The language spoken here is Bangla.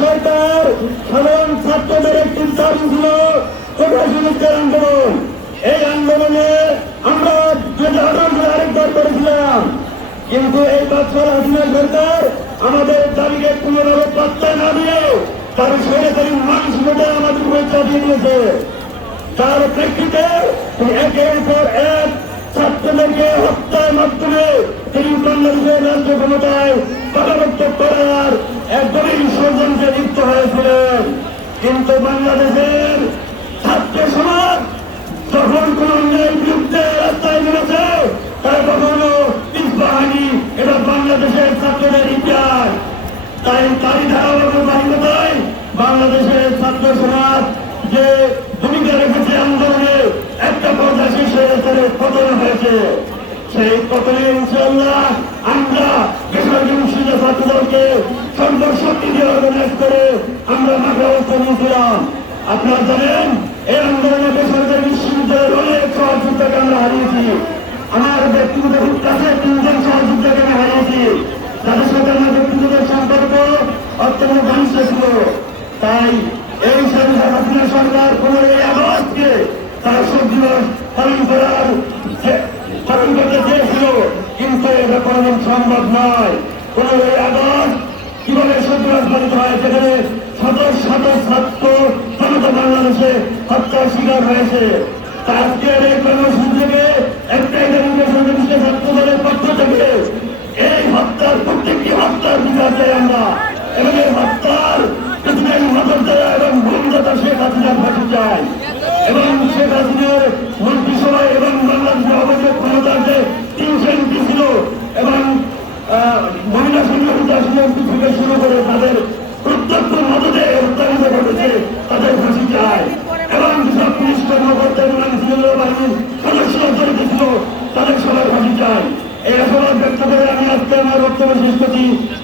সরকার সাধারণ ছাত্রদের একটি দাবি ছিল প্রকাশনীদের আন্দোলন। এই আন্দোলনে আমরা আন্দোলন আরেকবার করেছিলাম। কিন্তু এই বছর হাসিনা সরকার আমাদের দাবিকে কোনোভাবে পাত্তা না দিয়ে তার সরকারি মানুষ ভোটে আমাদের উপরে চাপিয়ে দিয়েছে। তার প্রেক্ষিতে একের পর এক ছাত্রদেরকে হত্যার মাধ্যমে তিনি বাংলাদেশের রাজ্য ক্ষমতায় কিন্তু বাংলাদেশের ছাত্র সমাজ যখন কোন অন্যায়ের বিরুদ্ধে রাস্তায় নেমেছে, তারা কখনো বাহিনী এটা বাংলাদেশের ছাত্রদের ইতিহাস, তাই তারই ধারাবাহিকতায় বাংলাদেশের ছাত্র সমাজ যে ভূমিকা রেখেছে আন্দোলনে, একটা পর্যায়ে শেষ পতন হয়েছে। সেই পতনে ইনশাল্লাহ আমরা আপনারা জানেন, এই আন্দোলনে বেসরকারি বিশ্ববিদ্যালয়ের অনেক সহযোগিতাকে আমরা হারিয়েছি। আমার ব্যক্তিগত কাছে তিনজন সহযোগিতাকে আমি হারিয়েছি। তাদের সাথে আমার ব্যক্তিগত সম্পর্ক অত্যন্ত ঘনিষ্ঠ ছিল। তাই এই হাসিনা সরকার পনেরোই আগস্টকে তারা শোক দিবস পালন করার পালন করতে চেয়েছিল। কিন্তু এটা কোনোদিন সম্ভব নয়। পনেরোই আগস্ট কীভাবে শোক দিবস পালিত হয় যেখানে হাজার এই কর্মসূচি প্রত্যেকটি হত্যার বিচার আমরা। এবং এই হত্যার কিছুদিন মাদকদারা এবং শেখ হাসিনার ফাঁসি চাই এবং শেখ হাসিনার মন্ত্রিসভায় এবং বাংলাদেশের অবৈধ ক্ষমতা চল্লিশ